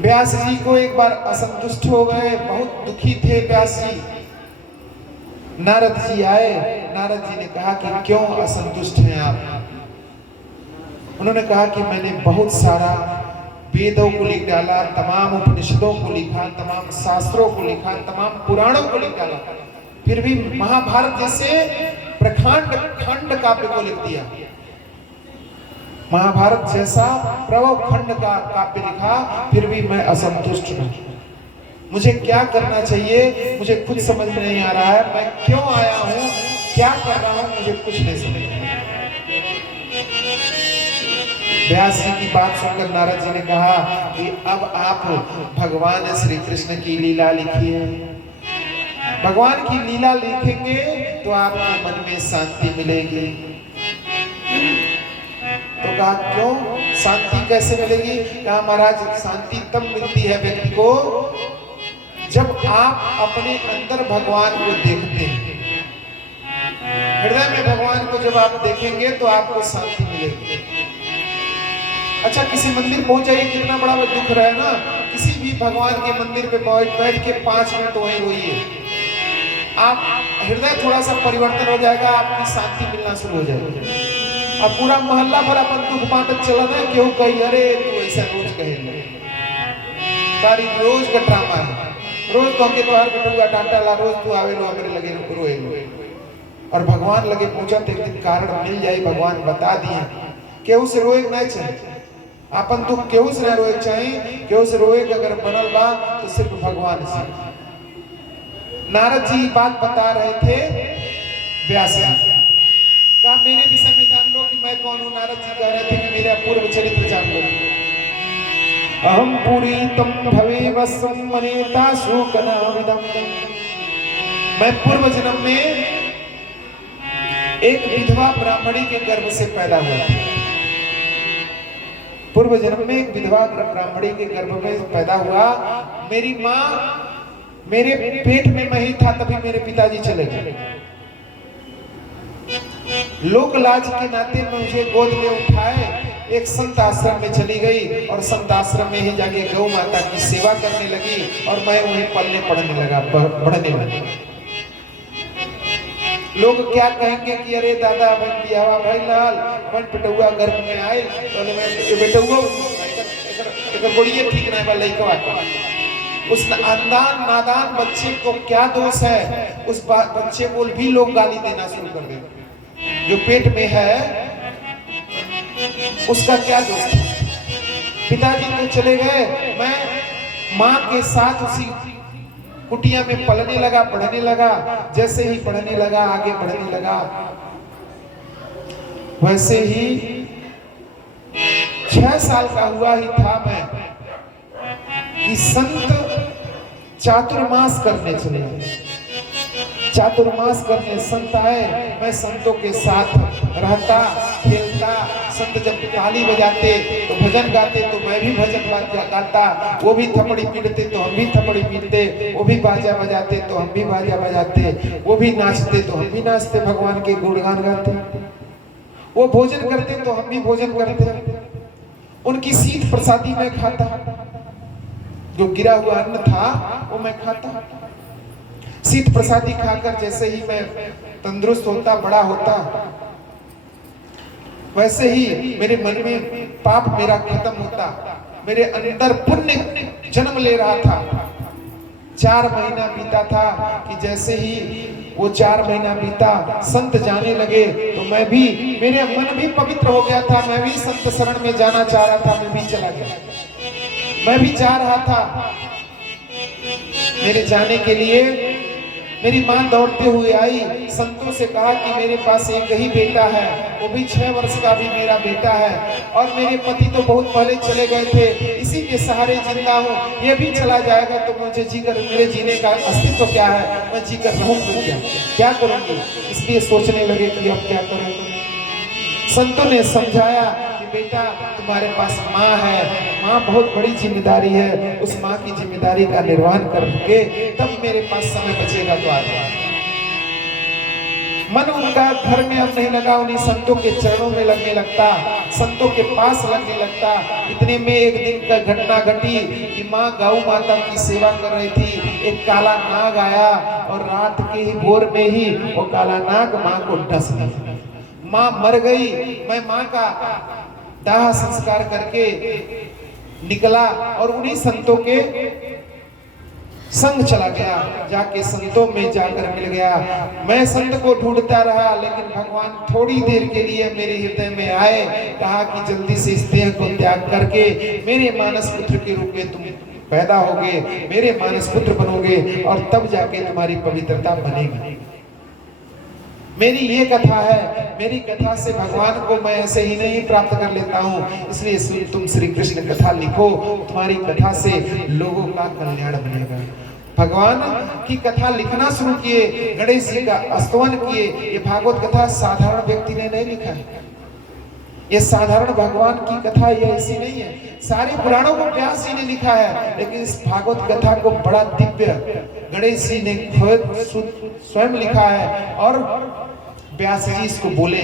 व्यास जी को एक बार असंतुष्ट हो गए, बहुत दुखी थे व्यास जी। नारद जी आए, नारद जी ने कहा कि क्यों असंतुष्ट हैं आप? उन्होंने कहा कि मैंने बहुत सारा वेदों को लिख डाला, तमाम उपनिषदों को लिखा, तमाम शास्त्रों को लिखा, तमाम पुराणों को लिख डाला, फिर भी महाभारत जैसे प्रखंड खंड काव्य को लिख दिया। महाभारत जैसा प्रभव खंड का काव्य लिखा, फिर भी मैं असंतुष्ट हूं। मुझे क्या करना चाहिए, मुझे खुद समझ में नहीं आ रहा है। मैं क्यों आया हूं, क्या कर रहा हूं, मुझे कुछ नहीं समझ में। व्यास जी की बात सुनकर नारद जी ने कहा कि अब आप भगवान श्री कृष्ण की लीला लिखिए। भगवान की लीला लिखेंगे तो आपके मन में शांति मिलेगी। तो कहा क्यों शांति कैसे मिलेगी? कहा महाराज शांति तब मिलती है व्यक्ति को जब आप अपने अंदर भगवान को देखते हैं। हृदय में भगवान को जब आप देखेंगे तो आपको शांति मिलेगी। अच्छा, किसी मंदिर पहुंच जाइए, कितना बड़ा वो दुख रहे ना, किसी भी भगवान के मंदिर पे बैठ के 5 मिनट वहीं रोइए, आप हृदय थोड़ा सा परिवर्तन हो जाएगा, आपकी शांति मिलना शुरू हो जाएगी। अब पूरा मोहल्ला भर अपन दुख बांटत चला ना, क्यों कही अरे तू ऐसा रोज कहे, तारी रोज का ड्रामा है, रोज तो हमके तोहार बेटुआ डांटा ला, रोज तू आवे लो हमरे लगे रोए लो। और भगवान लगे पूछा तो एक दिन कारण मिल जाए, भगवान बता दिए केहू से रोए ना चाहिए, अपन तो केहू से ना रोए चाहिए, केहू से रोए अगर बनल बा तो सिर्फ भगवान से। नारद जी बात बता रहे थे व्यास जी, कहा मेरे विषय में जान लो कि मैं कौन हूं। नारद जी कह रहे थे कि मेरा पूर्व चरित्र जान लो। अहम पुरी तम भवे वसम मनेता शोकनाविदम। मैं पूर्व जन्म में एक विधवा ब्राह्मणी के गर्भ से पैदा हुआ था। पूर्व जन्म में एक विधवा ब्राह्मणी के गर्भ में पैदा हुआ। मेरी माँ मेरे पेट में मैं ही था, तभी मेरे पिताजी चले गए। लोक लाज के नाते मुझे गोद में उठाए, एक संत आश्रम में चली गई और संत आश्रम में ही जाके गौ माता की सेवा करने लगी और मैं वहीं पलने पड़ने लगा, बढ़ने लगा। लोग क्या कहेंगे कि अरे दादा बन दिया भाई लाल बन बेटुआ गर्भ में आए तो मैं बेटुआ एक बड़िए ठीक नहीं बा लइका। उस नादान बच्चे को क्या दोष है? उस बच्चे को भी लोग गाली देना शुरू कर देते। जो पेट में है उसका क्या दोष है? पिताजी तो चले गए, मैं माँ के साथ उसी कुटिया में पलने लगा, पढ़ने लगा। जैसे ही पढ़ने लगा, आगे बढ़ने लगा, वैसे ही 6 साल का हुआ ही था मैं कि संत चातुर्मास करने चले। चातुर्मास करने संत आए, मैं संतों के साथ रहता खेलता। संत जब ताली बजाते तो भजन गाते तो मैं भी भजन गाता, वो भी थपड़ी पीटते तो हम भी थपड़ी पीटते, वो भी बाजा बजाते तो हम भी बाजा बजाते, वो भी नाचते तो हम भी नाचते, भगवान के गुणगान गाते। वो भोजन करते तो हम भी भोजन करते। उनकी सीध प्रसादी में खाता, जो गिरा हुआ अन्न था वो मैं खाता। शीत प्रसादी खाकर जैसे ही मैं तंदुरुस्त होता, बड़ा होता, वैसे ही मेरे मन में पाप मेरा खत्म होता, मेरे अंदर पुण्य जन्म ले रहा था। 4 महीना बीता था कि जैसे ही वो 4 महीना बीता, संत जाने लगे तो मैं भी, मेरे मन भी पवित्र हो गया था। मैं भी संत शरण में जाना चाह रहा था, मैं भी चला गया। मैं भी जा रहा था। मेरे जाने के लिए मेरी मां दौड़ते हुए आई, संतों से कहा कि मेरे पास एक ही बेटा है, वो भी 6 वर्ष का भी मेरा बेटा है, और मेरे पति तो बहुत पहले चले गए थे, इसी के सहारे जिंदा हूँ। ये भी चला जाएगा तो मुझे जीकर, मेरे जीने का अस्तित्व क्या है? मैं जीकर रहूंगी क्या करूंगी? इसलिए सोचने लगे कि अब क्या करें। संतों ने समझाया कि बेटा तुम्हारे पास माँ है, माँ बहुत बड़ी जिम्मेदारी है, उस माँ की जिम्मेदारी का निर्वहन करके तब मेरे पास समय बचेगा तो आ जाए। मन उनका घर में अब नहीं लगा, उन्हीं संतों के चरणों में लगने लगता, संतों के पास लगने लगता। इतने में एक दिन का घटना घटी कि माँ गौ माता की सेवा कर रही थी, एक काला नाग आया और रात के ही भोर में ही वो काला नाग माँ को डस दिया। माँ मर गई। मैं माँ का दाह संस्कार करके निकला और उन्हीं संतों के संग चला गया, जाके संतों में जाकर मिल गया। मैं संत को ढूंढता रहा, लेकिन भगवान थोड़ी देर के लिए मेरे हृदय में आए, कहा कि जल्दी से इस देह को त्याग करके मेरे मानस पुत्र के रूप में तुम पैदा होगे, मेरे मानस पुत्र बनोगे और तब जाके तुम्हारी पवित्रता बनेगी। मेरी ये कथा है, मेरी कथा से भगवान को मैं ऐसे ही नहीं प्राप्त कर लेता हूँ, इसलिए तुम श्री कृष्ण कथा लिखो, तुम्हारी कथा से लोगों का कल्याण बनेगा। भगवान की कथा लिखना शुरू किए, गणेश जी का स्तवन किए। ये भागवत कथा साधारण व्यक्ति ने नहीं लिखा है, ये साधारण भगवान की कथा ये ऐसी नहीं है। सारे पुराणों को व्यास जी ने लिखा है, लेकिन इस भागवत कथा को बड़ा दिव्य गणेश जी ने स्वयं लिखा है और व्यास जी इसको बोले।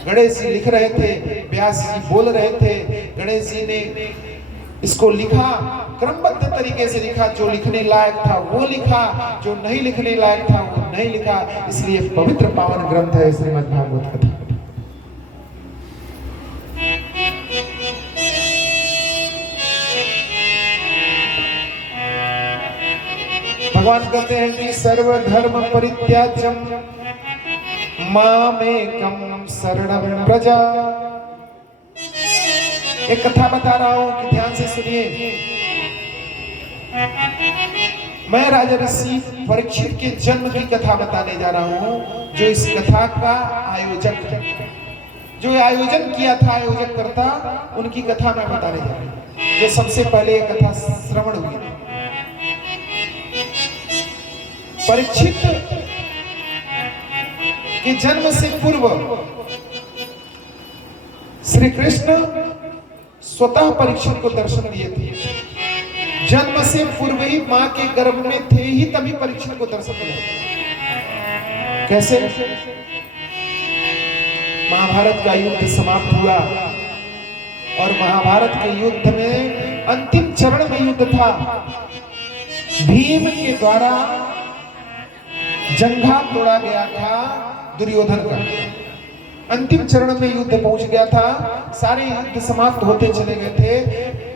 गणेश जी लिख रहे थे, व्यास जी बोल रहे थे, गणेश जी ने इसको लिखा, क्रमबद्ध तरीके से लिखा। जो लिखने लायक था वो लिखा, जो नहीं लिखने लायक था वो नहीं लिखा। इसलिए पवित्र पावन ग्रंथ है श्रीमद् भागवत कथा। भगवान कहते हैं कि सर्वधर्म परित्याज्यम मामेकं शरणं व्रज। एक कथा बता रहा हूं कि ध्यान से सुनिए। मैं राजा ऋषि परीक्षित के जन्म की कथा बताने जा रहा हूं। जो इस कथा का आयोजक, जो आयोजन किया था, आयोजक करता, उनकी कथा मैं बताने जा रहा हूं। जो सबसे पहले ये कथा श्रवण हुई। परीक्षित के जन्म से पूर्व श्री कृष्ण स्वतः परीक्षित को दर्शन दिए थे। जन्म से पूर्व ही मां के गर्भ में थे ही तभी परीक्षित को दर्शन दिया। कैसे? महाभारत का युद्ध समाप्त हुआ और महाभारत के युद्ध में अंतिम चरण में युद्ध था। भीम के द्वारा जंघा तोड़ा गया था दुर्योधन का। अंतिम चरण में युद्ध पहुंच गया था, सारे युद्ध समाप्त होते चले गए थे।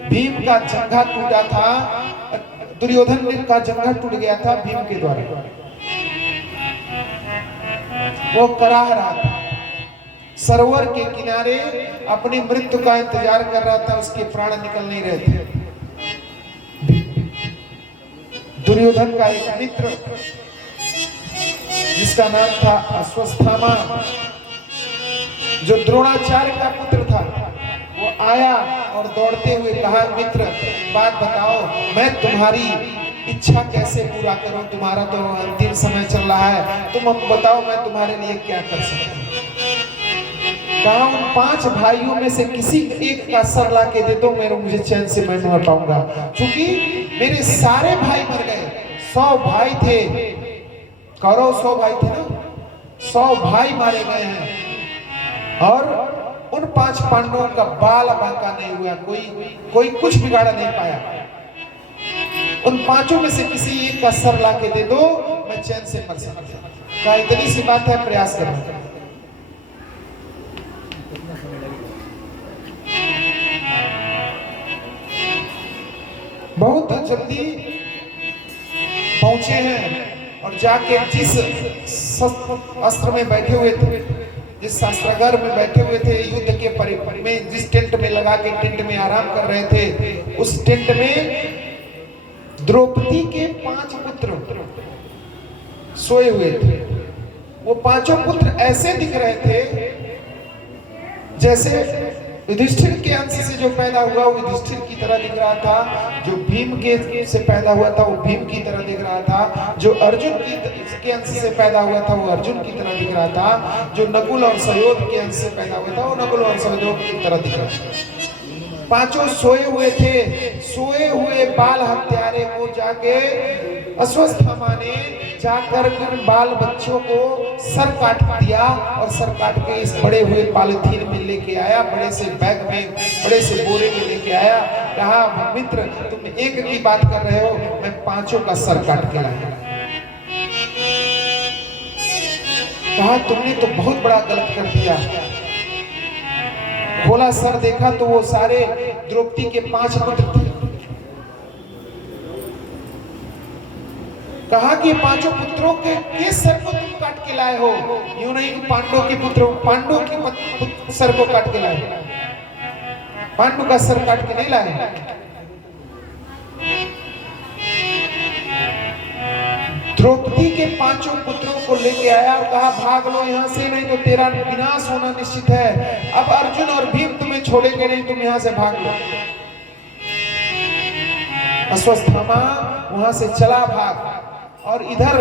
भीम का जंघा टूटा था, दुर्योधन का जंघा टूट गया था भीम के द्वारा। वो कराह रहा था, सरोवर के किनारे अपनी मृत्यु का इंतजार कर रहा था, उसके प्राण निकल नहीं रहे थे। दुर्योधन का एक मित्र जिसका नाम था अश्वत्थामा, जो द्रोणाचार्य का पुत्र था, वो आया और दौड़ते हुए कहा, मित्र बात बताओ, मैं तुम्हारी इच्छा कैसे पूरा करूं? तुम्हारा तो अंतिम समय चल रहा है, तुम अब बताओ मैं तुम्हारे लिए क्या कर सकता हूं? कहा उन 5 भाइयों में से किसी एक का सर ला के दे दो, मुझे चैन से मैं मर पाऊंगा। क्योंकि मेरे सारे भाई मर गए, 100 भाई थे, कौरव 100 भाई थे ना, 100 भाई मारे गए हैं और उन 5 पांडवों का बाल बांका नहीं हुआ, कोई कुछ बिगाड़ा नहीं पाया। उन 5 में से किसी एक का सर ला के दे दो, मैं चैन से मर सकता। क्या इतनी सी बात है, प्रयास करना। बहुत जल्दी पहुंचे हैं और जाके जिस अस्त्र में बैठे हुए थे, जिस शस्त्रागार में बैठे हुए थे, युद्ध के परिपथ में जिस टेंट में लगा के टेंट में आराम कर रहे थे, उस टेंट में द्रौपदी के 5 पुत्र सोए हुए थे। वो 5 पुत्र ऐसे दिख रहे थे जैसे युधिष्ठिर के अंश से जो पैदा हुआ वो युधिष्ठिर की तरह दिख रहा था, जो भीम के से पैदा हुआ था वो भीम की तरह दिख रहा था, जो अर्जुन के अंश से पैदा हुआ था वो अर्जुन की तरह दिख रहा था, जो नकुल और सहयोग के अंश से पैदा हुआ था वो नकुल और सहयोग की तरह दिख रहा था। पांचों सोए हुए थे। सोए हुए बाल हत्यारे को जाके अश्वत्थामा ने जाकर बाल बच्चों को सर काट दिया और सर काट के इस बड़े हुए पॉलिथीन में लेके आया, बड़े से बैग में, बड़े से बोरे में लेके आया। कहा मित्र तुम एक की बात कर रहे हो, मैं पांचों का सर काट के लाया। कहा तुमने तो बहुत बड़ा गलत कर दिया। खोला सर देखा तो वो सारे द्रौपदी के 5 पुत्र थे। कहा कि 5 पुत्रों के सर को तुम काट के लाए हो, यूं नहीं कि पांडव के सर को काट के लाए, पांडु का सर काट के नहीं लाए। द्रौपदी के 5 पुत्रों को लेके आया और कहा भाग लो यहाँ से, नहीं तो तेरा विनाश होना निश्चित है। अब अर्जुन और भीम तुम्हें छोड़ेंगे नहीं, तुम यहाँ से भाग लो। अश्वत्थामा वहां से चला भाग और इधर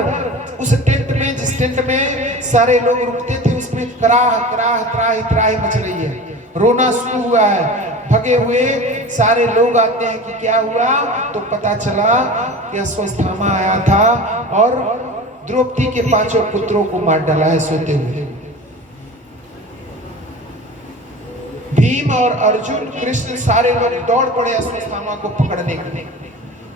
उस टेंट में, जिस टेंट में सारे लोग रुकते थे, उसमें कराह कराह त्राही त्राही मच रही है, रोना शुरू हुआ है। भगे हुए सारे लोग आते हैं कि क्या हुआ, तो पता चला कि अश्वत्थामा आया था और द्रौपदी के 5 पुत्रों को मार डाला है सोते हुए। भीम और अर्जुन, कृष्ण, सारे लोग दौड़ पड़े अश्वत्थामा को पकड़ने के लिए।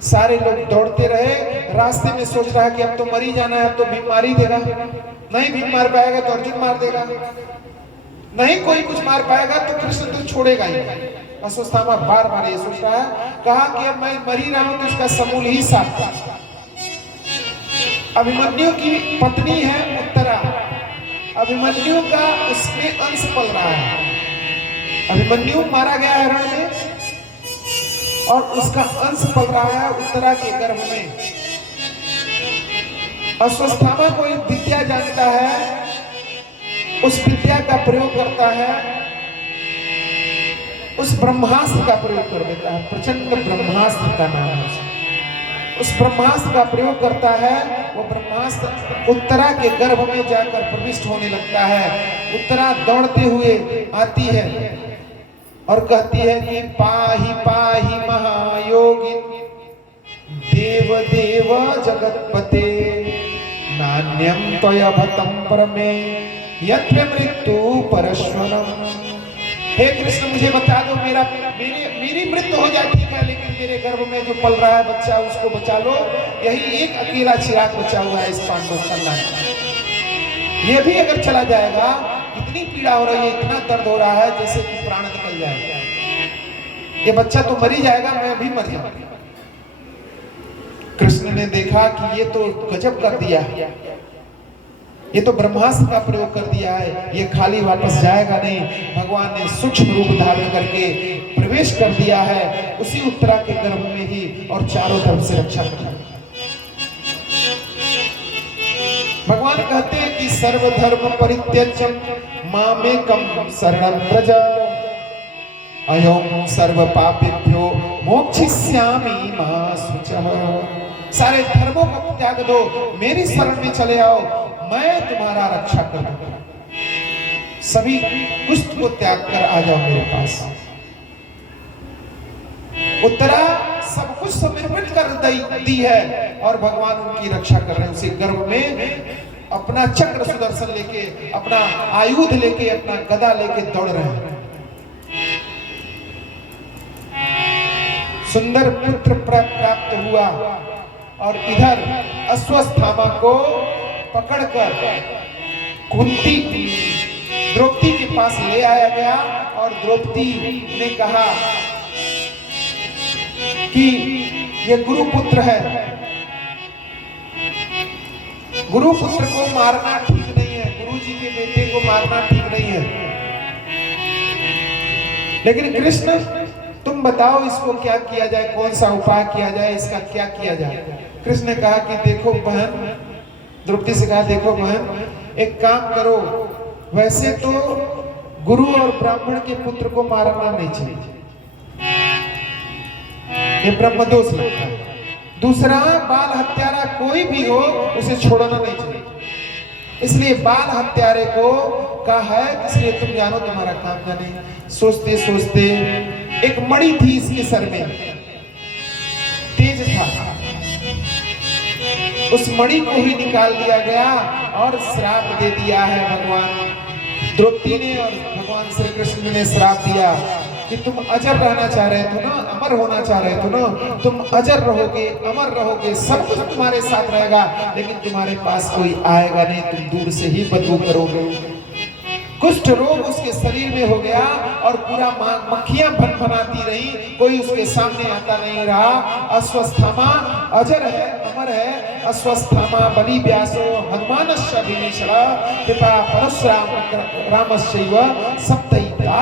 सारे लोग दौड़ते रहे। रास्ते में सोच रहा है कि अब तो मर ही जाना है, अब तो भीम मार ही देगा, नहीं भीम मार पाएगा तो अर्जुन मार देगा, नहीं कोई कुछ मार पाएगा तो कृष्ण तो छोड़ेगा ही। अश्वत्थामा बार बार ये सोच रहा है। कहा कि अब मैं मर ही रहा हूं तो इसका समूल ही साफ। अभिमन्यु की पत्नी है उत्तरा, अभिमन्यु का उसमें अंश पल रहा है। अभिमन्यु मारा गया है रण में और उसका अंश पल रहा है उत्तरा के गर्भ में। अश्वत्थामा कोई विद्या जानता है, उस विद्या का प्रयोग करता है, उस ब्रह्मास्त्र का प्रयोग कर देता है। प्रचंड ब्रह्मास्त्र का नाम है। उस ब्रह्मास्त्र का प्रयोग करता है। वो ब्रह्मास्त्र उत्तरा के गर्भ में जाकर प्रविष्ट होने लगता है। उत्तरा दौड़ते हुए आती है और कहती है कि पाहि पाहि महायोगिन देव देव जगतपते नान्यम त्वया भतम परमे यत्र मृत्यु परश्वरम। हे कृष्ण मुझे बता दो, मेरी मृत्यु हो जाए ठीक है, लेकिन मेरे गर्भ में जो पल रहा है बच्चा उसको बचा लो। यही एक अकेला चिराग बचा हुआ है इस पांडव कल्याण का। ये भी अगर चला जाएगा, इतनी पीड़ा हो रही है, इतना दर्द हो रहा है जैसे कि प्राण निकल जाएगा। ये बच्चा तो मर ही जाएगा, मैं भी मर जाऊंगा। कृष्ण ने देखा कि ये तो गजब कर दिया, ये तो ब्रह्मास्त्र का प्रयोग कर दिया है, ये खाली वापस जाएगा नहीं। भगवान ने सूक्ष्म रूप धारण करके प्रवेश कर दिया है उसी उत्तरा के गर्भ में ही और चारों तरफ से रक्षा कर। भगवान कहते हैं कि सर्वधर्म परित्यज्य मामेकं शरणं व्रज अयं सर्व पापेभ्यो मोक्षयिष्यामि मा शुचः। सारे धर्मों को त्याग दो, मेरी शरण में चले आओ, मैं तुम्हारा रक्षा करूंगा। सभी कुष्ठ को त्याग कर आ जाओ मेरे पास। उत्तरा सब कुछ समर्पित कर दी है और भगवान उनकी रक्षा कर रहे हैं। उसी गर्भ में अपना चक्र सुदर्शन लेके, अपना आयुध लेके, अपना गदा लेके दौड़ रहे हैं। सुंदर पुत्र प्राप्त हुआ और इधर अश्वत्थामा को पकड़कर कुंती द्रौपदी के पास ले आया गया और द्रौपदी ने कहा कि ये गुरुपुत्र है, गुरुपुत्र को मारना ठीक नहीं है, गुरुजी के बेटे को मारना ठीक नहीं है। लेकिन कृष्ण तुम बताओ इसको क्या किया जाए, कौन सा उपाय किया जाए, इसका क्या किया जाए। कृष्ण ने कहा कि देखो बहन, द्रौपदी से कहा देखो बहन, एक काम करो, वैसे तो गुरु और ब्राह्मण के पुत्र को मारना नहीं चाहिए, ये ब्रह्मदोष लगता है। दूसरा, बाल हत्यारा कोई भी हो उसे छोड़ना नहीं चाहिए। इसलिए बाल हत्यारे को कहा है, इसलिए तुम जानो तुम्हारा काम जाने। सोचते सोचते एक मणि थी इसके सर में, तेज था, उस मणि को ही निकाल दिया गया और श्राप दे दिया है भगवान द्रौपदी ने और भगवान श्री कृष्ण ने श्राप दिया कि तुम अजर रहना चाह रहे थे ना, अमर होना चाह रहे थे ना, तुम अजर रहोगे, अमर रहोगे, सब कुछ तुम्हारे साथ रहेगा, लेकिन तुम्हारे पास कोई आएगा नहीं, तुम दूर से ही बदबू करोगे। कुष्ठ रोग उसके शरीर में हो गया और पूरा मक्खियां भनभनाती रही, कोई उसके सामने आता नहीं रहा। अश्वस्थामा अजर है, अमर है, अश्वस्थामा बलि व्यासो हनुमानश्च विभीषण कृपा परशुराम रामश्चैव सप्तैता।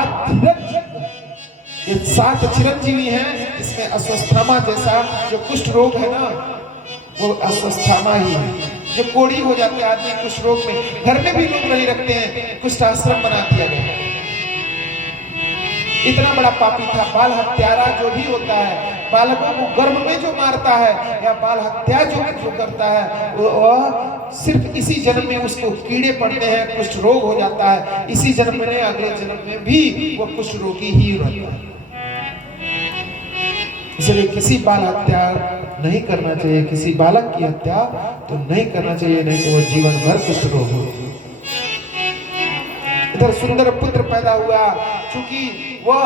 ये 7 चिरंजीवी हैं, इसमें अश्वस्थामा जैसा जो कुष्ठ रोग है ना, वो अश्वस्थामा ही है। जो कोड़ी हो जाते हैं आदमी कुष्ठ रोग में, घर में भी लोग नहीं रखते हैं, कुष्ठ आश्रम बना दिया गया। इतना बड़ा पापी था। बाल हत्यारा जो भी होता है, बालकों को गर्भ में जो मारता है या बाल हत्या जो करता है, वह सिर्फ इसी जन्म में उसको कीड़े पड़ते हैं, कुष्ठ रोग हो जाता है, इसी जन्म में, अगले जन्म में भी वो कुष्ठ रोगी ही रहता है। इसलिए किसी बाल हत्या नहीं करना चाहिए, किसी बालक की हत्या तो नहीं करना चाहिए, नहीं तो वो जीवन भर कुष्ठ रोग हो। इधर सुंदर पुत्र पैदा हुआ, क्योंकि वह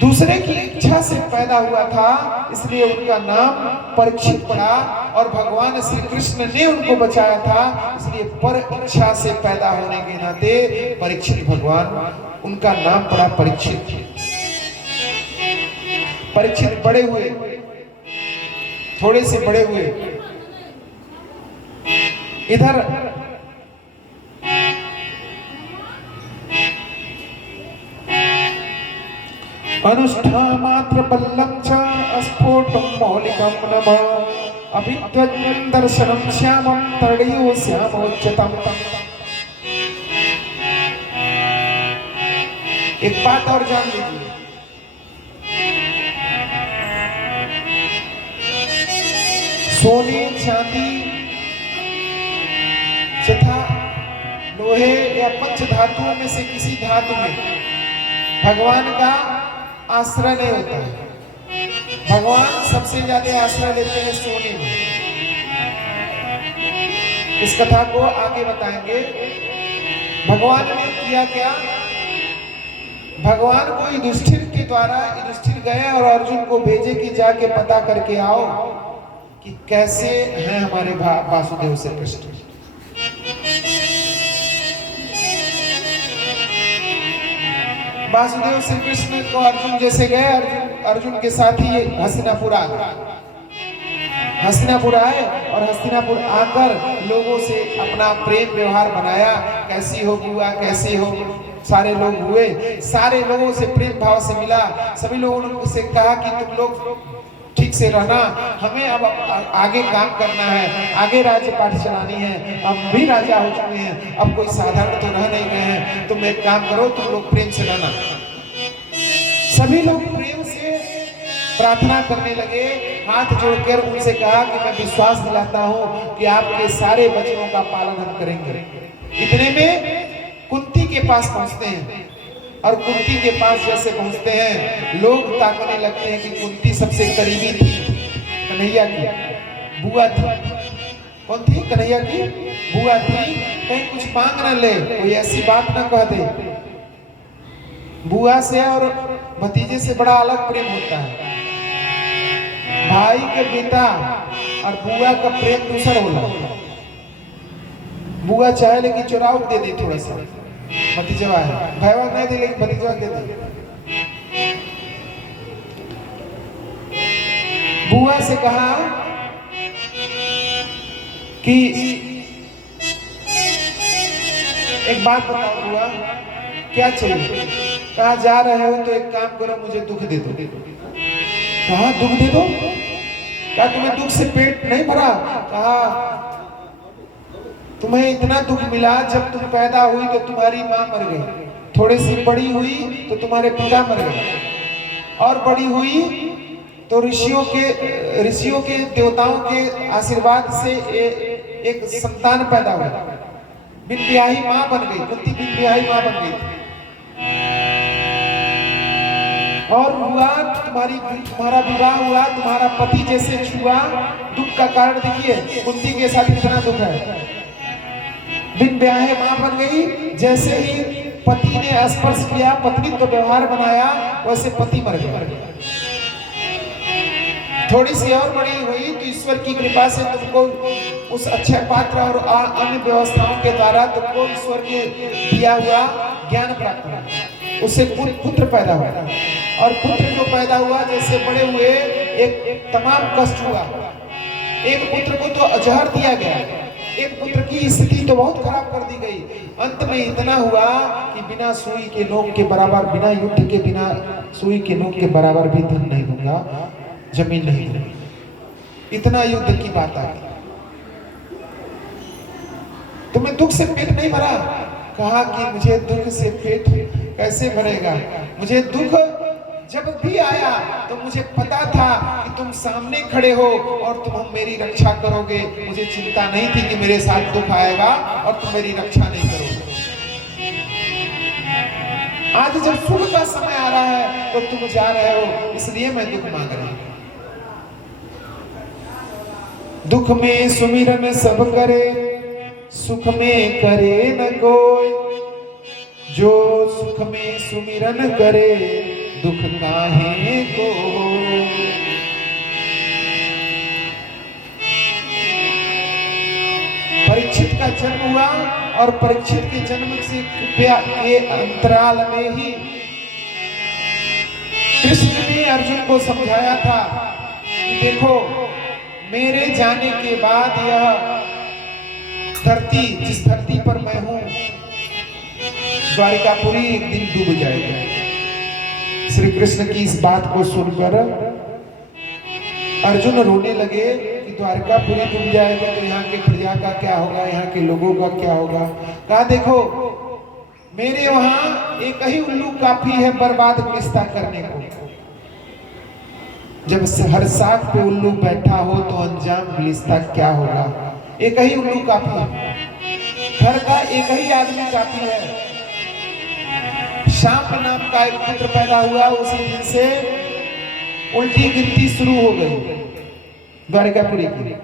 दूसरे की इच्छा से पैदा हुआ था, इसलिए उनका नाम परीक्षित पड़ा, और भगवान श्री कृष्ण ने उनको बचाया था, इसलिए पर इच्छा से पैदा होने के नाते परीक्षित भगवान, उनका नाम पड़ा परीक्षित। परीक्षित बड़े हुए, थोड़े से बड़े हुए। इधर अनुष्ठा मात्र बल्लम च अस्फोटम मौलिकम नमः अभिद्वयं दर्शनम श्यामम तरणीयो श्यामोच्चतम। एक बात और जान लीजिए, सोने चांदी तथा लोहे या पंच धातुओं में से किसी धातु में भगवान का आश्रय नहीं होता है। भगवान सबसे ज्यादा आश्रय लेते हैं सोने में। इस कथा को आगे बताएंगे। भगवान ने किया क्या? भगवान को युधिष्ठिर के द्वारा, युधिष्ठिर गए और अर्जुन को भेजे कि जाके पता करके आओ कि कैसे हैं हमारे वासुदेव श्री कृष्ण। वासुदेव श्री कृष्ण को अर्जुन जैसे गए, अर्जुन के साथ ही हस्तिनापुर आ गए। हस्तिनापुर आए और हस्तिनापुर आकर लोगों से अपना प्रेम व्यवहार बनाया। कैसी हो बुआ, कैसी हो? सारे लोग हुए, सारे लोगों से प्रेम भाव से मिला। सभी लोगों से कहा कि तुम लोग ठीक से रहना, हमें अब आगे काम करना है, आगे राज्य पाठ चलानी है, हम भी राजा हो चुके हैं, अब कोई साधारण तो रह नहीं गए हैं, तुम एक काम करो, तुम लोग प्रेम से रहना। सभी लोग प्रेम से प्रार्थना करने लगे, हाथ जोड़कर उनसे कहा कि मैं विश्वास दिलाता हूं कि आपके सारे वचनों का पालन हम करेंगे। इतने में कुंती के पास पहुंचते हैं, और कुंती के पास जैसे पहुंचते हैं, लोग ताकने लगते हैं कि कुंती सबसे करीबी थी, कन्हैया की बुआ थी। कौन थी? कन्हैया की बुआ थी। कहीं कुछ मांग न ले, कोई ऐसी बात न कह दे। बुआ से और भतीजे से बड़ा अलग प्रेम होता है। भाई के बेटा और बुआ का प्रेम दूसरा होला। बुआ चाहे लेकिन चुराव दे दे थोड़ा सा, भतीजवा है, भाईवा नहीं दे लेकिन भतीजवा दे दे। बुआ से कहा कि एक बात बताओ बुआ, क्या चाहिए? कहा जा रहे हो तो एक काम करो, मुझे दुख दे दो। कहा दुख दे दो? क्या तुम्हें दुख से पेट नहीं भरा? कहा तुम्हें इतना दुख मिला, जब तुम पैदा हुई तो तुम्हारी माँ मर गई, थोड़ी सी बड़ी हुई तो तुम्हारे पिता मर गए, और बड़ी हुई तो ऋषियों के देवताओं के आशीर्वाद से एक संतान पैदा हुआ, बिन ब्याही माँ बन गई, कुंती बिन ब्याही माँ बन गई थी। और हुआ तुम्हारा विवाह हुआ, तुम्हारा पति जैसे छुआ, दुख का कारण देखिए कुंती के साथ कितना दुख है। बिन ब्याहे मां बन गई, जैसे ही पति ने स्पर्श किया, पत्नी तो व्यवहार बनाया, वैसे पति मर गया। थोड़ी सी और बड़ी हुई तो ईश्वर की कृपा से तुमको उस अच्छे पात्र और अन्य व्यवस्थाओं के द्वारा तुमको ईश्वर के दिया हुआ ज्ञान प्राप्त हुआ, उससे पुत्र पैदा हुआ। और पुत्र जो पैदा हुआ, जैसे बड़े हुए एक तमाम कष्ट हुआ। एक पुत्र को तो अजहर दिया गया, एक पुत्र की स्थिति तो बहुत खराब कर दी गई। अंत में इतना हुआ कि बिना सुई के नोक के बराबर, बिना युद्ध के, बिना सुई के नोक के बराबर भी धन नहीं दूंगा, जमीन नहीं दूंगा। इतना युद्ध की बात आ गई। तुम्हें दुख से पेट नहीं भरा? कहा कि मुझे दुख से पेट कैसे भरेगा। मुझे दुख जब भी आया तो मुझे पता था कि तुम सामने खड़े हो और तुम मेरी रक्षा करोगे। मुझे चिंता नहीं थी कि मेरे साथ दुख आएगा और तुम मेरी रक्षा नहीं करोगे। आज जब सुख का समय आ रहा है तो तुम जा रहे हो, इसलिए मैं दुख मांग रहा हूं। दुख में सुमिरन सब करे, सुख में करे न कोई। जो सुख में सुमिरन करे, दुख काहे को। परीक्षित का जन्म हुआ और परीक्षित के जन्म से के अंतराल में ही कृष्ण ने अर्जुन को समझाया था कि देखो, मेरे जाने के बाद यह धरती, जिस धरती पर मैं हूं, द्वारिकापुरी एक दिन डूब जाएगा। श्री कृष्ण की इस बात को सुनकर अर्जुन रोने लगे कि द्वारकापुरी डूब जाएगा तो यहाँ के प्रजा का क्या होगा, यहाँ के लोगों का क्या होगा। कहा देखो, मेरे वहां एक ही उल्लू काफी है बर्बाद गुलिस्ता करने को। जब हर साख पे उल्लू बैठा हो तो अंजाम गुलिस्ता क्या होगा। एक ही उल्लू काफी है, घर का एक ही आदमी काफी है। शाम नाम का एक पुत्र पैदा हुआ, उसी दिन से उल्टी गिनती शुरू हो गई द्वारिकापुरी की।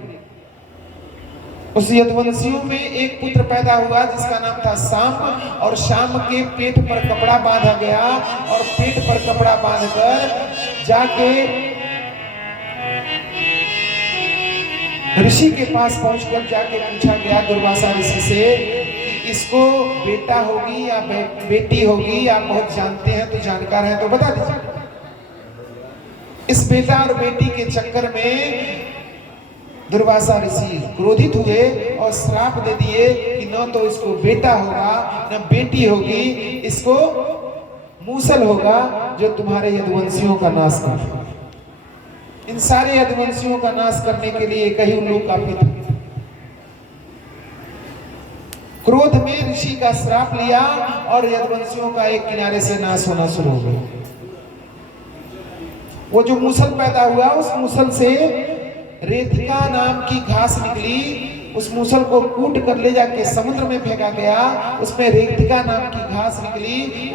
उस यदुवंशियों में एक पुत्र पैदा हुआ जिसका नाम था शाम, और शाम के पेट पर कपड़ा बांधा गया और पेट पर कपड़ा बांधकर जाके ऋषि के पास पहुंचकर जाके पूछा गया दुर्वासा ऋषि से कि इसको बेटा होगी या बेटी होगी, आप बहुत जानते हैं तो जानकार हैं तो बता दीजिए। इस बेटा और बेटी के चक्कर में दुर्वासा ऋषि क्रोधित हुए और श्राप दे दिए कि न तो इसको बेटा होगा न बेटी होगी, इसको मूसल होगा जो तुम्हारे यदुवंशियों का नाश कर। इन सारे यदुवंशियों का नाश करने के लिए एक ही उल्लू काफी था। क्रोध में ऋषि का श्राप लिया और यदुवंशियों का एक किनारे से नाश होना शुरू हो गया। वो जो मूसल पैदा हुआ, उस मूसल से रेतिका नाम की घास निकली। उस मूसल को कूट कर ले जाके समुद्र में फेंका गया, उसमें रेतिका नाम की घास निकली। उस